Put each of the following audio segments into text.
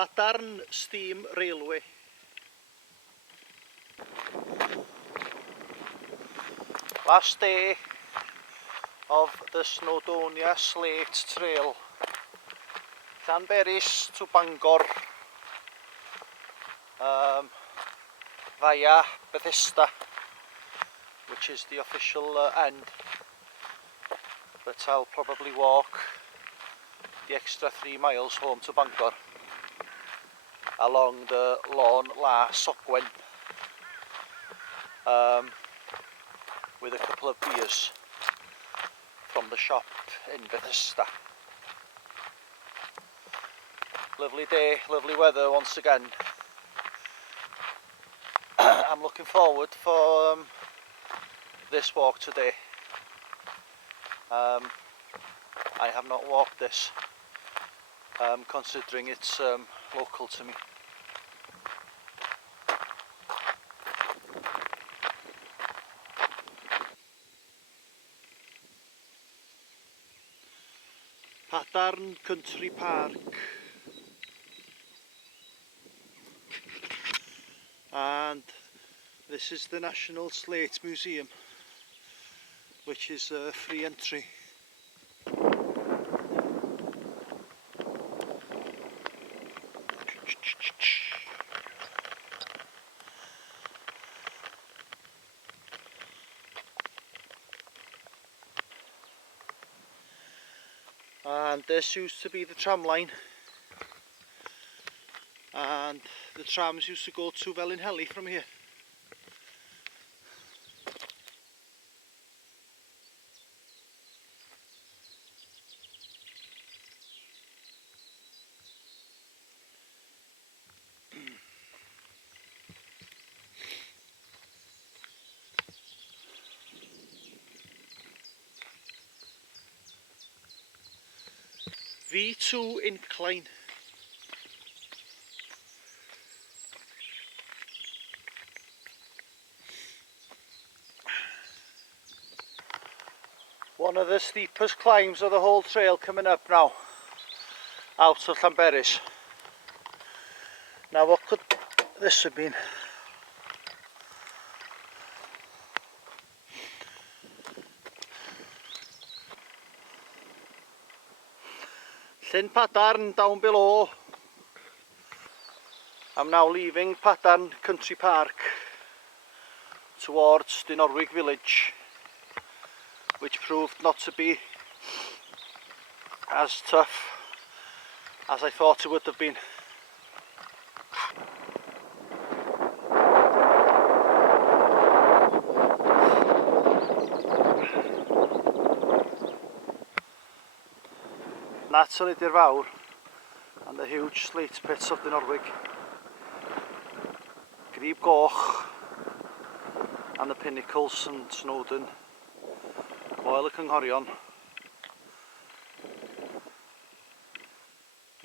Padarn Steam Railway. Last day of the Snowdonia Slate Trail. Llanberis to Bangor via Bethesda, which is the official end, but I'll probably walk the extra 3 miles home to Bangor along the Lôn La Sogwen with a couple of beers from the shop in Bethesda. Lovely day, lovely weather once again. I'm looking forward for this walk today. I have not walked this, considering it's local to me. Padarn Country Park. And this is the National Slate Museum, which is free entry. And this used to be the tram line, and the trams used to go to Felinheli from here. V2 incline. One of the steepest climbs of the whole trail coming up now, out of Llanberis. Now what could this have been? Llyn Padarn down below. I'm now leaving Padarn Country Park towards the Norwich village, which proved not to be as tough as I thought it would have been. That's Ylidir Fawr and the huge slate pits of the Norwich. Grib Goch and the pinnacles and Snowdon. Moel y Cynghorion.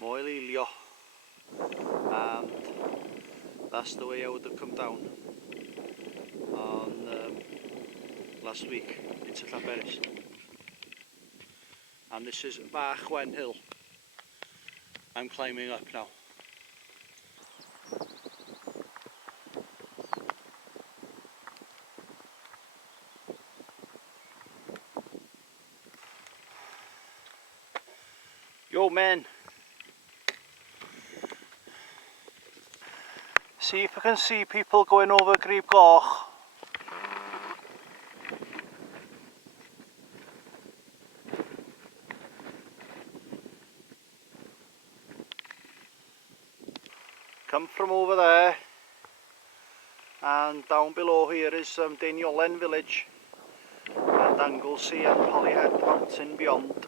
Moel Eilio. And that's the way I would have come down on last week into Llanberis. And this is Bach Wen Hill I'm climbing up now. Yo men, see if I can see people going over Grib Goch. Come from over there, and down below here is Dainiolen village and Anglesey and Holyhead Mountain beyond.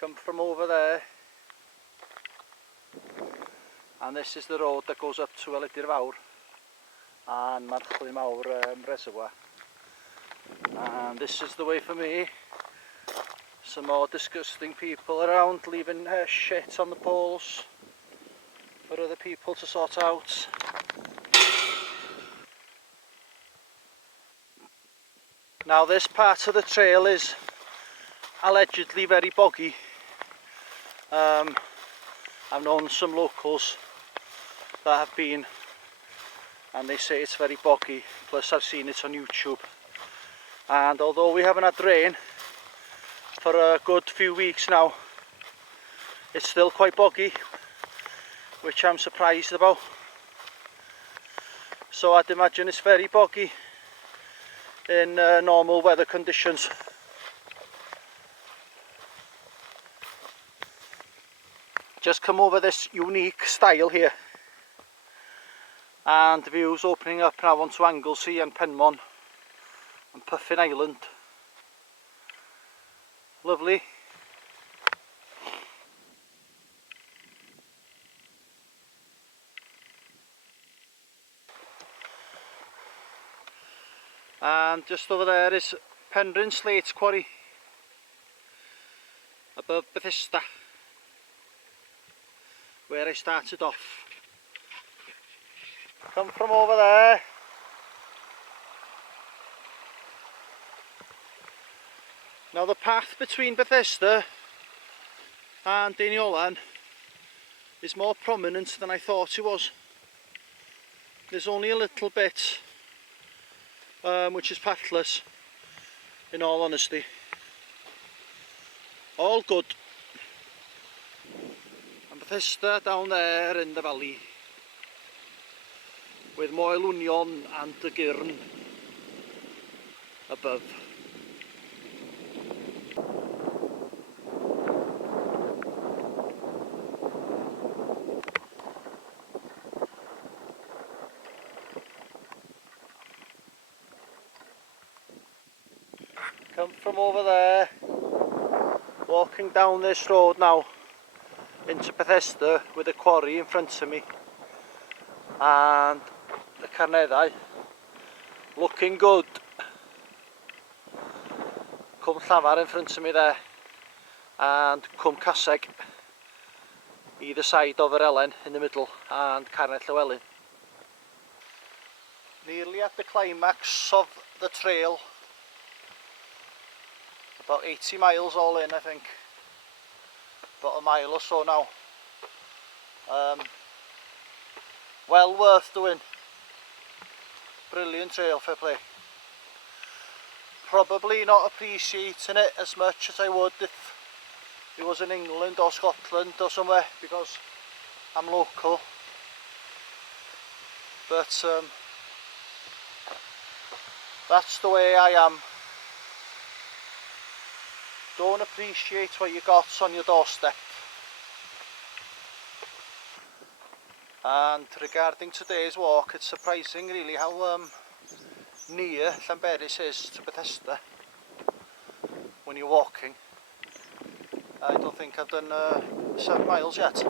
Come from over there, and this is the road that goes up to Ylidir Fawr and Marchlin Mawr Reservoir. And this is the way for me. Some more disgusting people around leaving shit on the poles for other people to sort out. Now this part of the trail is allegedly very boggy. I've known some locals that have been, and they say it's very boggy, plus I've seen it on YouTube. And although we haven't had rain for a good few weeks now, it's still quite boggy, which I'm surprised about. So I'd imagine it's very boggy in normal weather conditions. Just come over this unique stile here, and the view's opening up now onto Anglesey and Penmon and Puffin Island. Lovely. And just over there is Penryn Slate Quarry above Bethesda, where I started off. Come from over there. Now the path between Bethesda and Dainiolan is more prominent than I thought it was. There's only a little bit which is pathless, in all honesty. All good. And Bethesda down there in the valley, with Moel Union and the Girn above. Come from over there, walking down this road now into Bethesda with the quarry in front of me and the Carneddau looking good. Cwm Llafar in front of me there, and Cwm Caseg either side of yr Elen in the middle, and Carnedd Llywelyn. Nearly at the climax of the trail. About 80 miles all in, I think. About a mile or so now. Well worth doing. Brilliant trail, fair play. Probably not appreciating it as much as I would if it was in England or Scotland or somewhere, because I'm local. But that's the way I am. Don't appreciate what you got on your doorstep. And regarding today's walk, it's surprising really how near Llanberis is to Bethesda when you're walking. I don't think I've done 7 miles yet.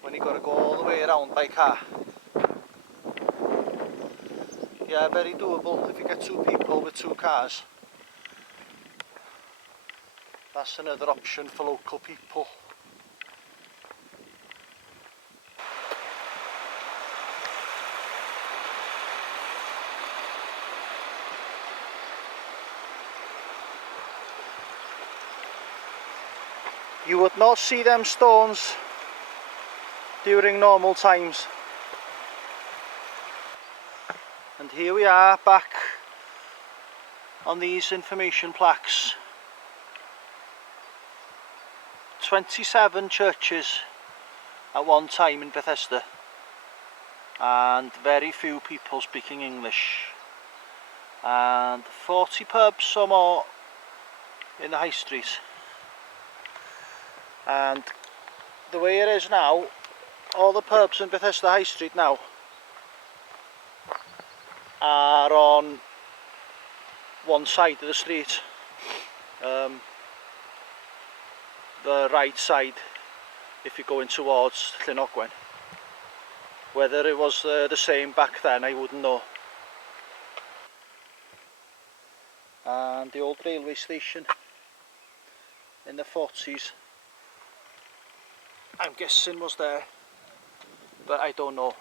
When you've got to go all the way around by car. Yeah, very doable if you get 2 people with 2 cars. That's another option for local people. You would not see them stones during normal times. And here we are back on these information plaques. 27 churches at one time in Bethesda, and very few people speaking English, and 40 pubs or more in the high street. And the way it is now, all the pubs in Bethesda High Street now are on one side of the street, the right side if you're going towards Llyn Ogwen. Whether it was the same back then, I wouldn't know. And the old railway station in the 40s, I'm guessing was there, but I don't know.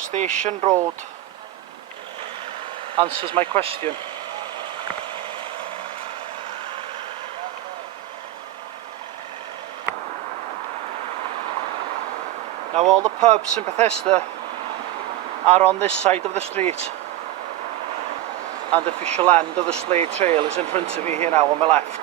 Station Road answers my question. Now all the pubs in Bethesda are on this side of the street, and the official end of the Slate Trail is in front of me here now on my left.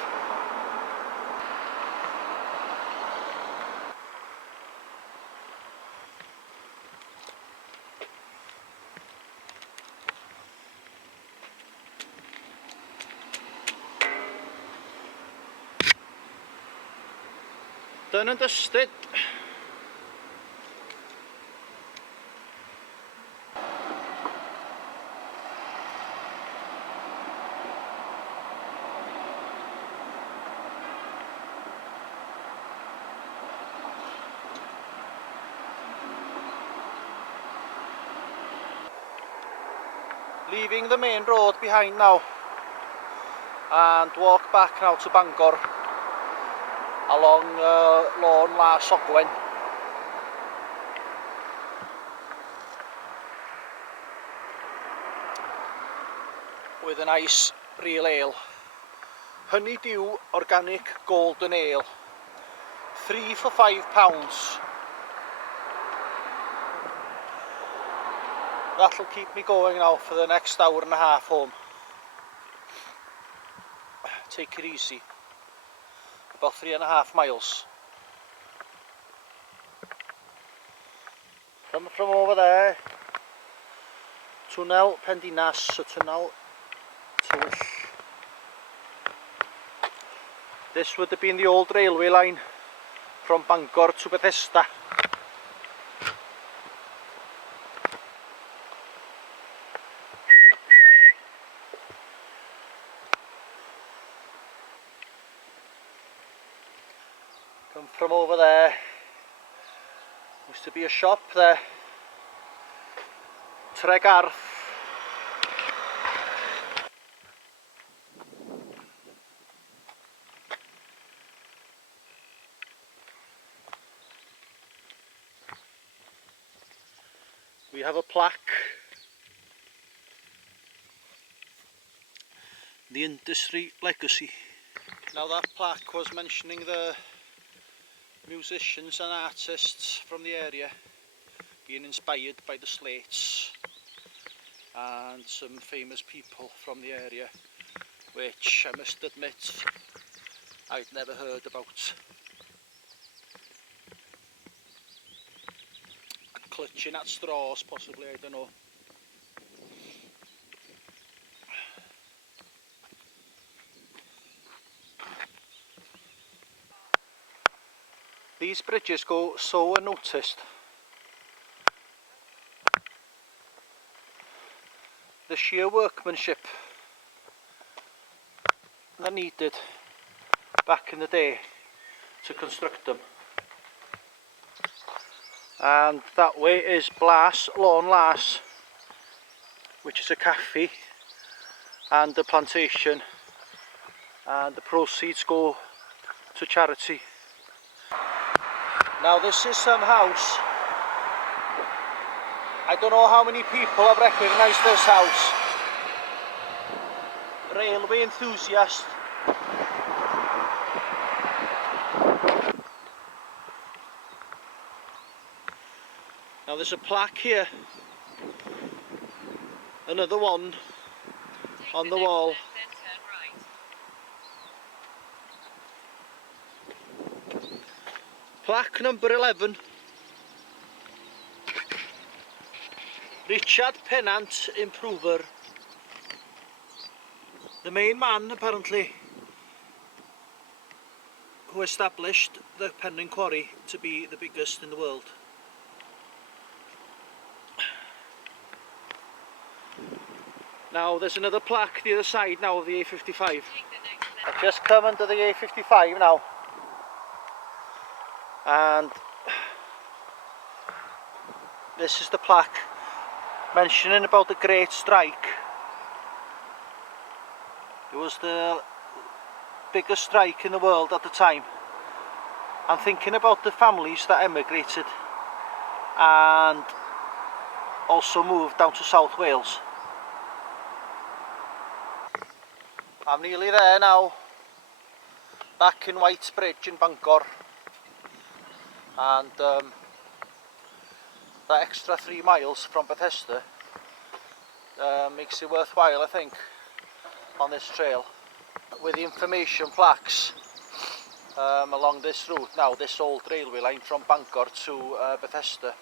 Done and dusted. Leaving the main road behind now and walk back now to Bangor along Lôn Las Ogwen. With a nice real ale. Honeydew Organic Golden Ale. 3 for £5. That'll keep me going now for the next hour and a half home. Take it easy. About 3.5 miles. From over there, Tunnel Pendinas, so Tunnel Tywyll. This would have been the old railway line from Bangor to Bethesda. Come from over there, used to be a shop there, Tregarth. We have a plaque, the industry legacy. Now that plaque was mentioning the musicians and artists from the area being inspired by the Slates and some famous people from the area, which I must admit I'd never heard about. Clutching at straws possibly, I don't know. These bridges go so unnoticed. The sheer workmanship that needed back in the day to construct them. And that way is Lôn Las, which is a cafe and a plantation, and the proceeds go to charity. Now this is some house. I don't know how many people have recognised this house. Railway enthusiast. Now there's a plaque here. Another one on the wall. Plaque number 11. Richard Pennant, improver. The main man, apparently, who established the Penrhyn Quarry to be the biggest in the world. Now there's another plaque the other side now of the A55. I've just come under the A55 now, and this is the plaque mentioning about the Great Strike. It was the biggest strike in the world at the time, and thinking about the families that emigrated and also moved down to South Wales. I'm nearly there now, back in Whitesbridge in Bangor, and that extra 3 miles from Bethesda makes it worthwhile, I think, on this trail. With the information plaques along this route now, this old railway line from Bangor to Bethesda.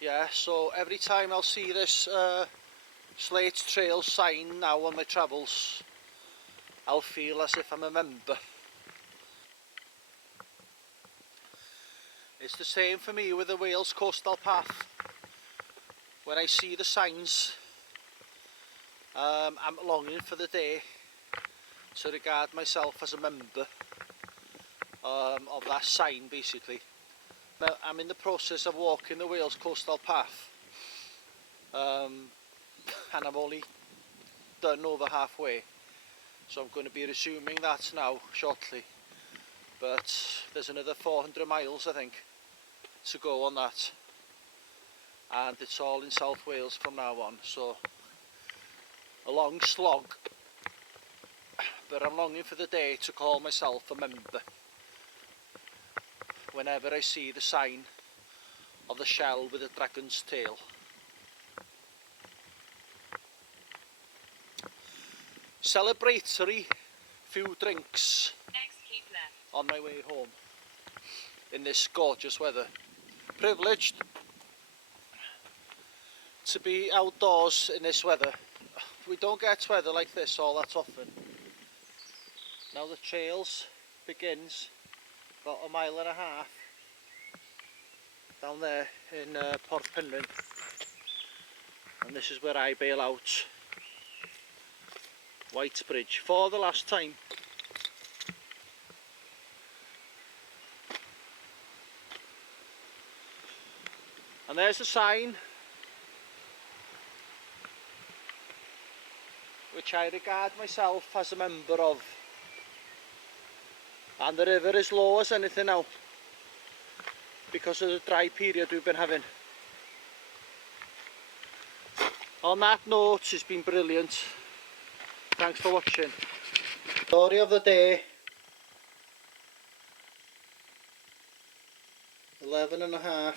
Yeah, so every time I'll see this Slate Trail sign now on my travels, I'll feel as if I'm a member. It's the same for me with the Wales Coastal Path. When I see the signs, I'm longing for the day to regard myself as a member of that sign, basically. Now, I'm in the process of walking the Wales Coastal Path, and I'm only done over halfway, so I'm going to be resuming that now shortly. But there's another 400 miles, I think, to go on that, and it's all in South Wales from now on, so a long slog, but I'm longing for the day to call myself a member whenever I see the sign of the shell with a dragon's tail. Celebratory few drinks on my way home in this gorgeous weather. Privileged to be outdoors in this weather. We don't get weather like this all that often. Now the trails begins about 1.5 miles down there in Port Penrhyn, and this is where I bail out Whitesbridge for the last time. And there's the sign, which I regard myself as a member of. And the river is low as anything now, because of the dry period we've been having. On that note, it's been brilliant. Thanks for watching. Story of the day. 11.5